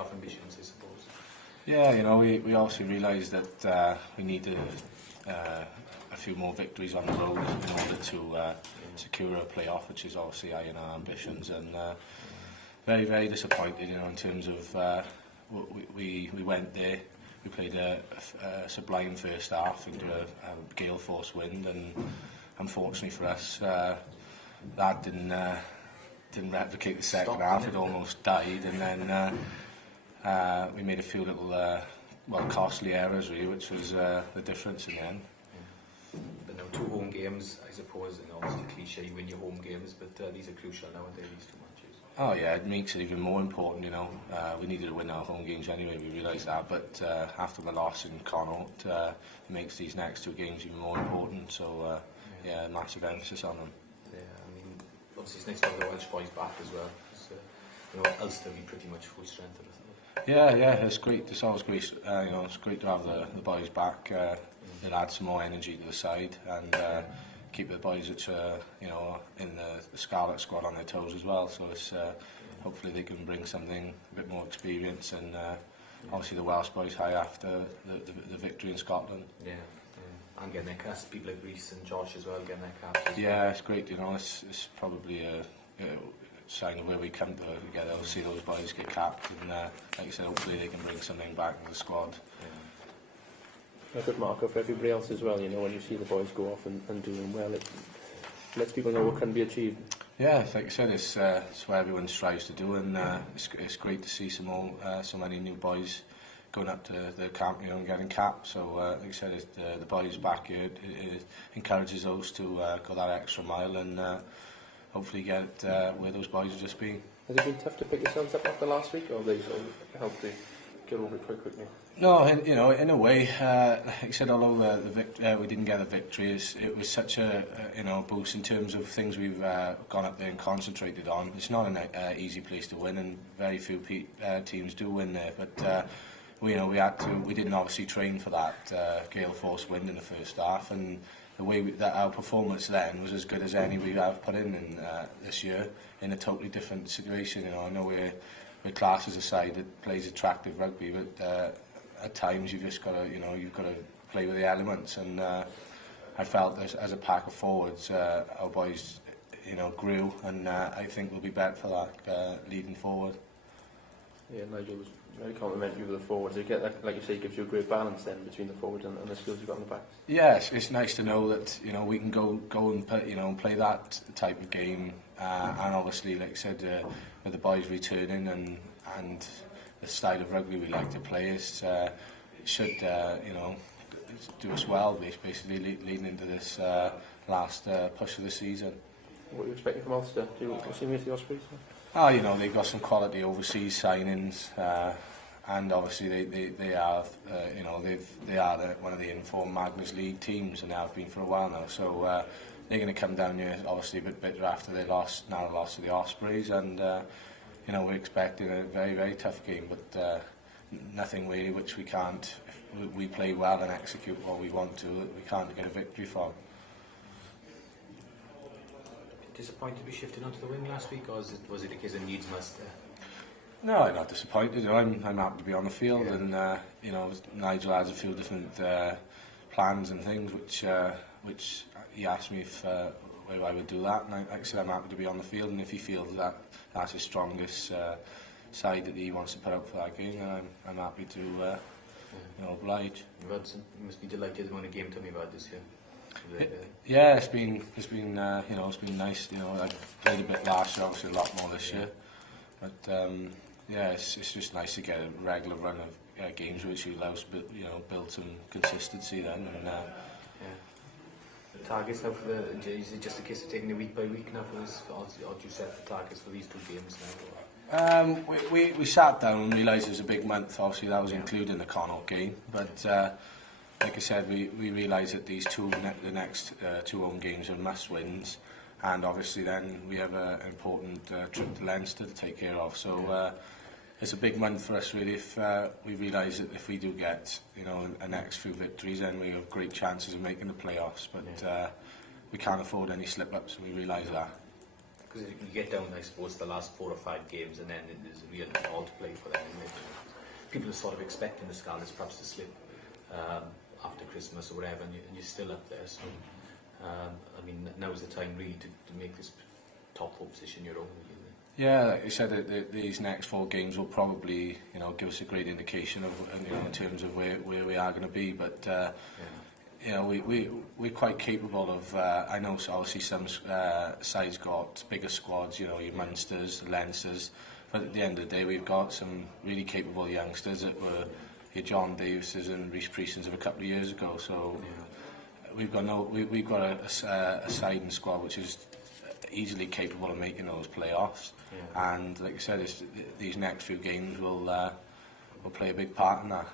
playoff ambitions, I suppose. Yeah, you know, we also realised that we needed a few more victories on the road in order to secure a playoff, which is obviously high in our ambitions, and very, very disappointed, you know, in terms of we went there, we played a sublime first half into a gale force wind, and unfortunately for us, that didn't replicate the second half. It almost died, and then we made a few little costly errors really, which was the difference in the end. But now 2 home games, I suppose, and obviously cliche, you win your home games, but these are crucial nowadays, these 2 matches. Oh yeah, it makes it even more important, you know. We needed to win our home games anyway, we realised that, but after the loss in Connaught, it makes these next 2 games even more important, so yeah, massive emphasis on them. Yeah, I mean, obviously it's nice to have the Welsh boys back as well, you know, Ulster be pretty much full strength of it. Yeah, it's great. It's always great. You know, it's great to have the boys back. It adds some more energy to the side and keep the boys which you know, in the Scarlet squad on their toes as well. So it's hopefully they can bring something a bit more experience, and obviously the Welsh boys high after the victory in Scotland. Yeah. And getting their caps, people like Reece and Josh as well getting their caps. Yeah, it's great. You know, it's probably a sign of where we come together. We'll see those boys get capped, and like I said, hopefully they can bring something back in the squad. A good marker for everybody else as well, you know, when you see the boys go off and doing well, it lets people know what can be achieved. Yeah, like I said, it's what everyone strives to do, and it's great to see so many new boys going up to the camp, you know, and getting capped. So like I said, the boys back here, it encourages those to go that extra mile and hopefully get where those boys have just been. Has it been tough to pick yourselves up after last week, or have they sort of helped you get over it quite quickly? No, you know, in a way, like I said, although we didn't get a victory, it was such a you know, boost in terms of things we've gone up there and concentrated on. It's not an easy place to win, and very few teams do win there. But we didn't obviously train for that gale force wind in the first half, and the way that our performance then was as good as any we have put in this year in a totally different situation. You know, I know we're classed as a side that plays attractive rugby, but at times you've just got to, you know, you've got to play with the elements, and I felt as a pack of forwards, our boys, you know, grew, and I think we'll be better for that leading forward. Yeah, Nigel was very complimentary of the forwards. They get that, like you say, it gives you a great balance then between the forwards and the skills you've got on the backs. Yeah, it's nice to know that, you know, we can go and play, you know, play that type of game, and obviously, like I said, with the boys returning and the style of rugby we like to play, it should you know, do us well, basically leading into this last push of the season. What are you expecting from Ulster? Do you see me with the Ospreys? Oh, you know, they've got some quality overseas signings, and obviously they are, you know, they are one of the informed Magnus League teams, and they have been for a while now. So they're going to come down here, obviously a bit bitter after they lost to the Ospreys, and you know, we're expecting a very, very tough game, but nothing really which we can't. If we play well and execute what we want to, we can't get a victory from. Disappointed to be shifted onto the wing last week, or was it a case of needs must? No, I'm not disappointed. I'm happy to be on the field, yeah. And you know, Nigel has a few different plans and things which he asked me if whether I would do that, and like I said, I'm happy to be on the field, and if he feels that that's his strongest side that he wants to put up for that game, I'm happy to you know, oblige. You must be delighted the amount of game time you've had this year. Yeah, it's been you know, it's been nice. You know, I played a bit last year, obviously a lot more this year, but yeah, it's just nice to get a regular run of games which allows, you know, build some consistency then. And the targets now for is it just a case of taking it week by week now for this, or do you set the targets for these 2 games now? We sat down and realised it was a big month. Obviously, that was including the Connaught game, but. Like I said, we realise that these the next 2 home games are must-wins, and obviously then we have an important trip to Leinster to take care of. So it's a big month for us, really. If we realise that if we do get, you know, a next few victories, then we have great chances of making the playoffs. But we can't afford any slip-ups, and we realise that. Because you get down, I suppose, the last 4 or 5 games, and then there's a real all to play for them, isn't it? people are sort of expecting the Scarlets perhaps to slip after Christmas or whatever, and you're still up there. So, I mean, now's the time really to make this top 4 position your own. Yeah, like you said, these next 4 games will probably, give us a great indication of, in terms of where we are going to be. But we're quite capable of. I know obviously some sides got bigger squads. Your Munsters, the Leinsters. But at the end of the day, we've got some really capable youngsters that were your John Davises and Rhys Priestons of a couple of years ago. So we've got a side and squad which is easily capable of making those playoffs. And like I said, these next few games will play a big part in that.